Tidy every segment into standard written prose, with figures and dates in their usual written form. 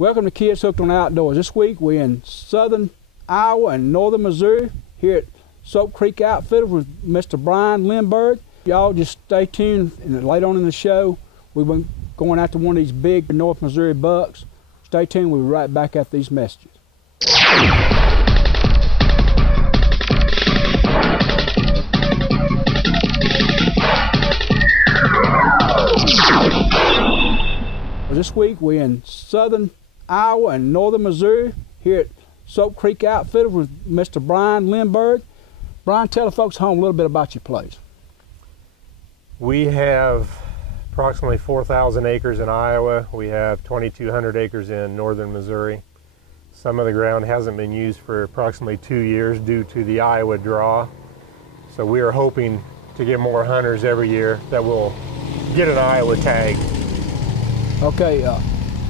Welcome to Kids Hooked on Outdoors. This week we're in southern Iowa and northern Missouri here at Soap Creek Outfitters with Mr. Brian Lindberg. Y'all just stay tuned, and later on in the show we've been going after one of these big North Missouri bucks. Stay tuned, we'll be right back after these messages. This week we're in southern Iowa and northern Missouri here at Soap Creek Outfitters with Mr. Brian Lindberg. Brian, tell the folks at home a little bit about your place. We have approximately 4,000 acres in Iowa. We have 2,200 acres in northern Missouri. Some of the ground hasn't been used for approximately 2 years due to the Iowa draw. So we are hoping to get more hunters every year that will get an Iowa tag. Okay,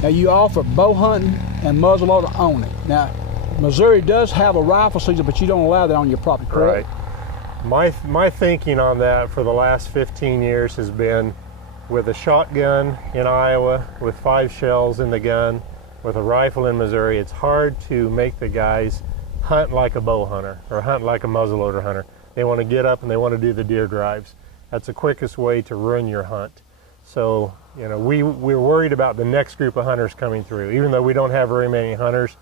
now you offer bow hunting and muzzleloader only. Now, Missouri does have a rifle season, but you don't allow that on your property, correct? Right. My thinking on that for the last 15 years has been with a shotgun in Iowa, with 5 shells in the gun, with a rifle in Missouri, it's hard to make the guys hunt like a bow hunter or hunt like a muzzleloader hunter. They want to get up and they want to do the deer drives. That's the quickest way to ruin your hunt. So, you know, we're worried about the next group of hunters coming through. Even though we don't have very many hunters,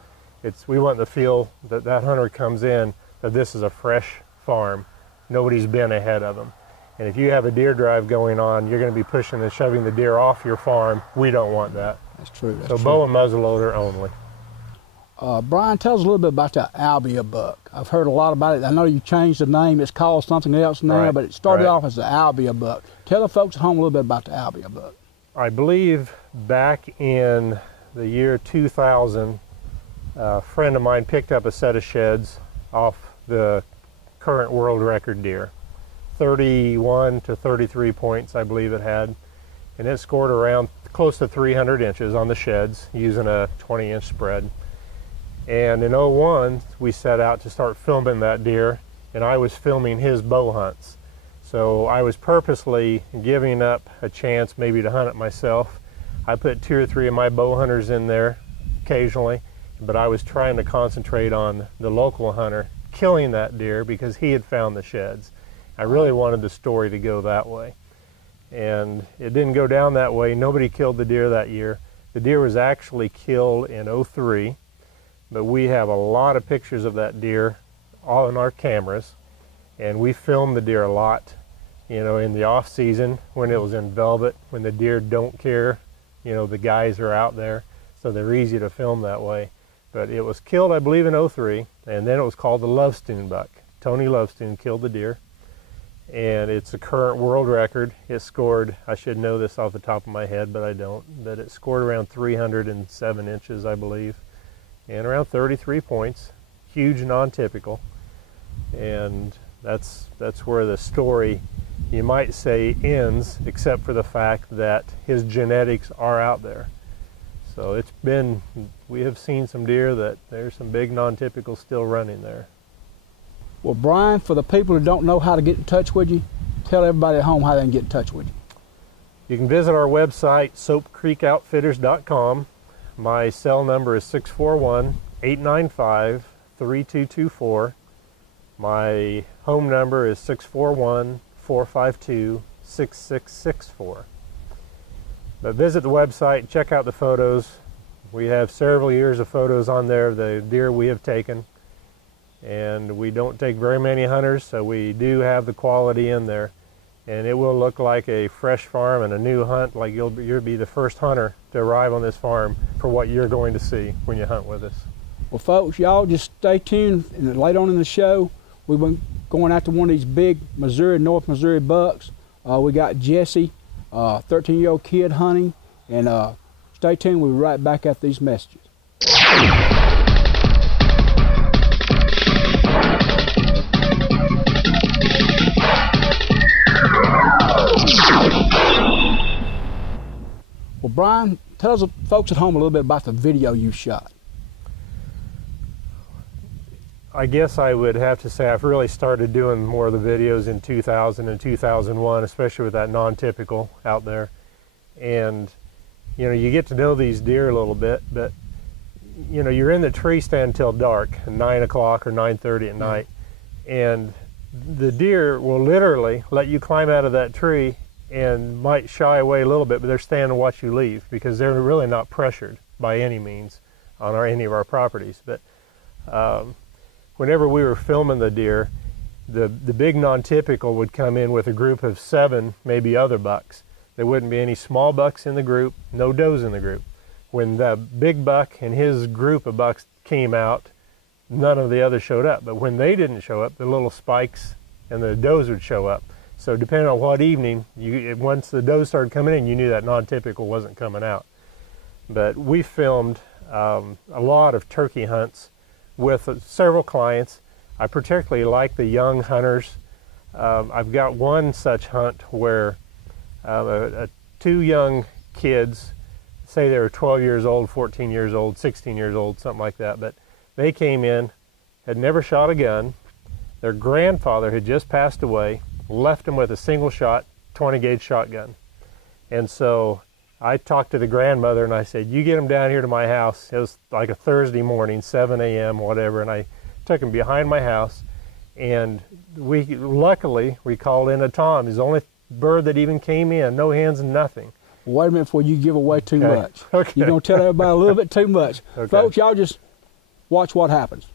we want to feel that that hunter comes in, that this is a fresh farm. Nobody's been ahead of them. And if you have a deer drive going on, you're going to be pushing and shoving the deer off your farm. We don't want that. That's true. So bow and muzzleloader only. Brian, tell us a little bit about the Albia buck. I've heard a lot about it. I know you changed the name. It's called something else now, right, but it started right. off as the Albia buck. Tell the folks at home a little bit about the Albia buck. I believe back in the year 2000, a friend of mine picked up a set of sheds off the current world record deer. 31 to 33 points, I believe it had. And it scored around close to 300 inches on the sheds using a 20-inch spread. And in 01, we set out to start filming that deer, and I was filming his bow hunts. So I was purposely giving up a chance maybe to hunt it myself. I put 2 or 3 of my bow hunters in there occasionally, but I was trying to concentrate on the local hunter killing that deer because he had found the sheds. I really wanted the story to go that way. And it didn't go down that way. Nobody killed the deer that year. The deer was actually killed in 03. But we have a lot of pictures of that deer all in our cameras, and we filmed the deer a lot, you know, in the off season when it was in velvet, when the deer don't care, you know, the guys are out there, so they're easy to film that way. But it was killed, I believe, in 03, and then it was called the Lovestoon buck. Tony Lovestoon killed the deer, and it's a current world record. It scored, I should know this off the top of my head, but I don't, but it scored around 307 inches, I believe. And around 33 points, huge non-typical, and that's where the story, you might say, ends, except for the fact that his genetics are out there. So we have seen some deer that there's some big non-typicals still running there. Well, Brian, for the people who don't know how to get in touch with you, tell everybody at home how they can get in touch with you. You can visit our website, soapcreekoutfitters.com. My cell number is 641-895-3224. My home number is 641-452-6664. But visit the website, check out the photos. We have several years of photos on there of the deer we have taken. And we don't take very many hunters, so we do have the quality in there. And it will look like a fresh farm and a new hunt, like you'll be the first hunter to arrive on this farm for what you're going to see when you hunt with us. Well, folks, y'all just stay tuned, and later on in the show, we've been going after one of these big North Missouri bucks. We got Jesse, 13-year-old kid hunting, and stay tuned, we'll be right back after these messages. Well, Brian, tell the folks at home a little bit about the video you shot. I guess I would have to say I've really started doing more of the videos in 2000 and 2001, especially with that non-typical out there. And you know, you get to know these deer a little bit, but you know, you're in the tree stand till dark, 9 o'clock or 9:30 at night, and the deer will literally let you climb out of that tree and might shy away a little bit, but they're standing to watch you leave because they're really not pressured by any means on any of our properties. But whenever we were filming the deer, the big non-typical would come in with a group of 7, maybe other bucks. There wouldn't be any small bucks in the group, no does in the group. When the big buck and his group of bucks came out, none of the others showed up. But when they didn't show up, the little spikes and the does would show up. So depending on what evening, once the does started coming in, you knew that non-typical wasn't coming out. But we filmed a lot of turkey hunts with several clients. I particularly like the young hunters. I've got one such hunt where 2 young kids, say they were 12 years old, 14 years old, 16 years old, something like that, but they came in, had never shot a gun. Their grandfather had just passed away, left them with a single shot, 20 gauge shotgun. And so I talked to the grandmother and I said, you get them down here to my house. It was like a Thursday morning, 7 a.m., whatever, and I took them behind my house, and luckily we called in a tom. He's the only bird that even came in, no hands and nothing. Wait a minute before you give away too much. Okay. You're going to tell everybody a little bit too much. Okay. Folks, y'all just watch what happens.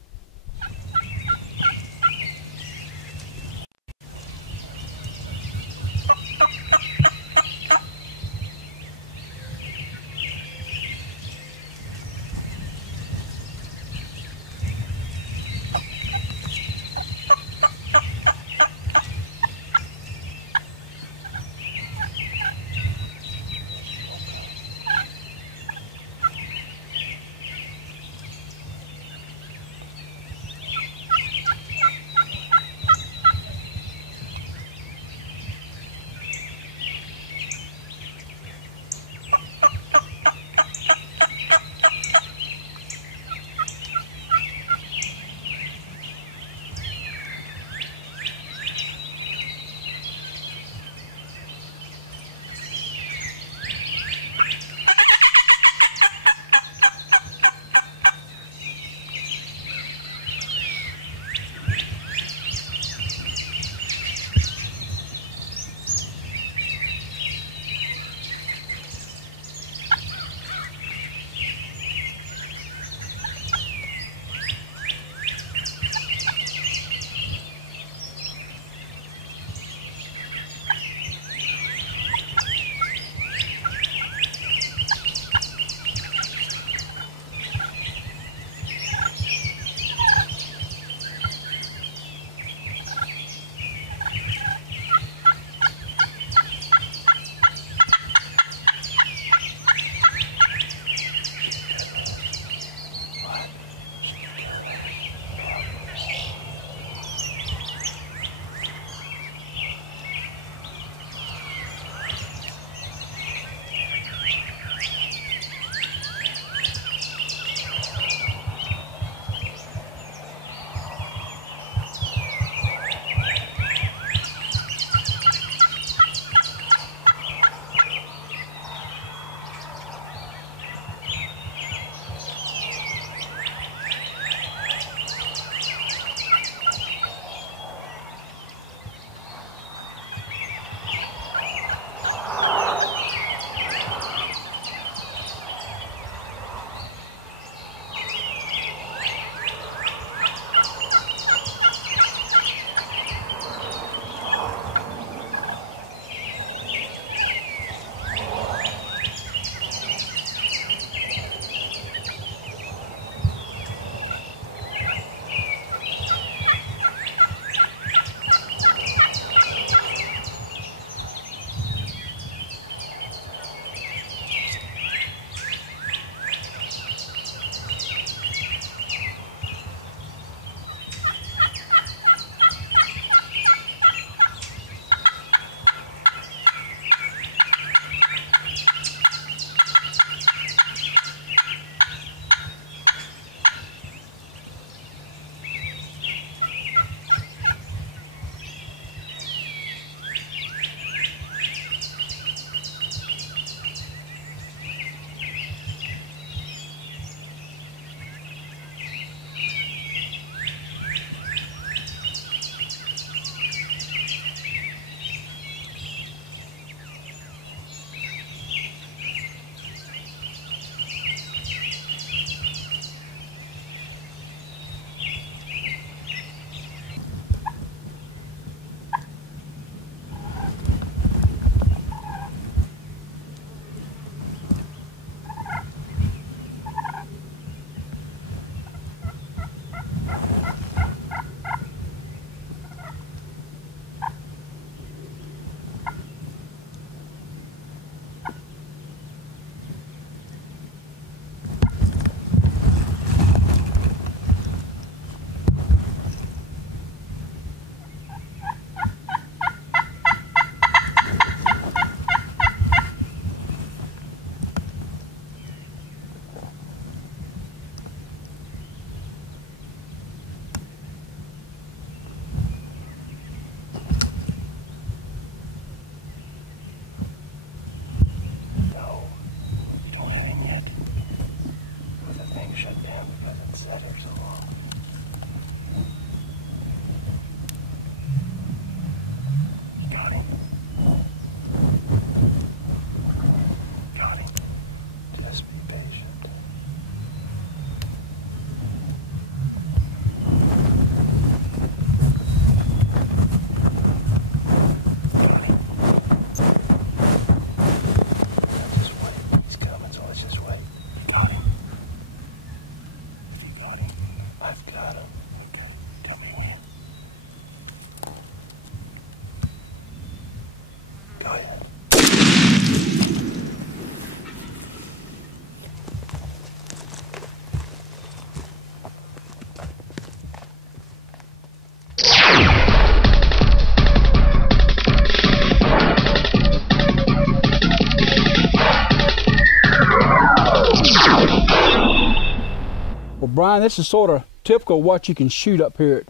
Brian, this is sort of typical of what you can shoot up here at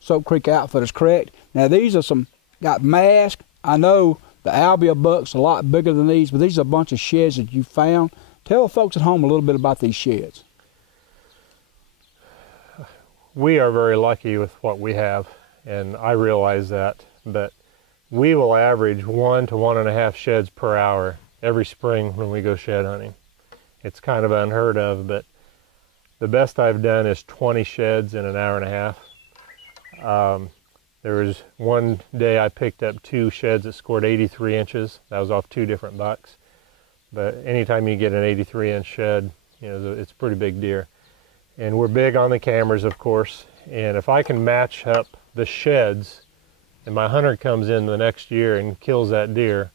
Soap Creek Outfitters, correct? Now these are got masks. I know the Albia buck's a lot bigger than these, but these are a bunch of sheds that you found. Tell the folks at home a little bit about these sheds. We are very lucky with what we have, and I realize that, but we will average 1 to 1.5 sheds per hour every spring when we go shed hunting. It's kind of unheard of, but the best I've done is 20 sheds in an hour and a half. There was one day I picked up 2 sheds that scored 83 inches. That was off 2 different bucks. But anytime you get an 83-inch shed, you know, it's a pretty big deer. And we're big on the cameras, of course. And if I can match up the sheds, and my hunter comes in the next year and kills that deer,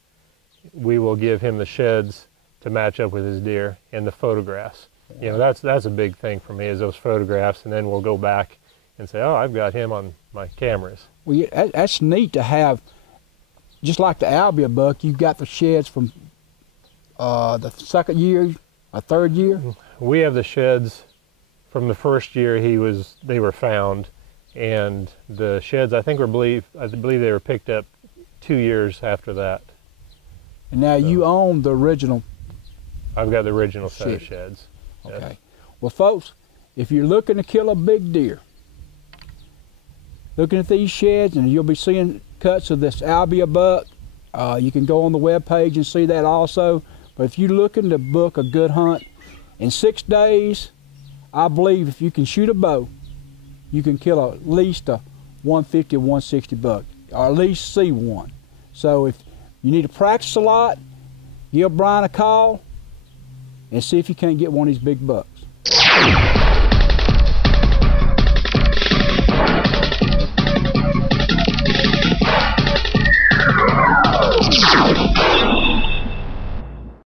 we will give him the sheds to match up with his deer and the photographs. You know, that's a big thing for me, is those photographs, and then we'll go back and say, oh, I've got him on my cameras. Well, yeah, that's neat to have. Just like the Albia buck, you've got the sheds from the second year, a third year. We have the sheds from the first year they were found, and the sheds I believe they were picked up 2 years after that. And now you own the original. I've got the original set of sheds. Okay. Yes. Well, folks, if you're looking to kill a big deer, looking at these sheds, and you'll be seeing cuts of this Albia buck. You can go on the web page and see that also. But if you're looking to book a good hunt, in 6 days, I believe if you can shoot a bow, you can kill at least a 150 or 160 buck, or at least see one. So if you need to practice a lot, give Brian a call and see if you can't get one of these big bucks.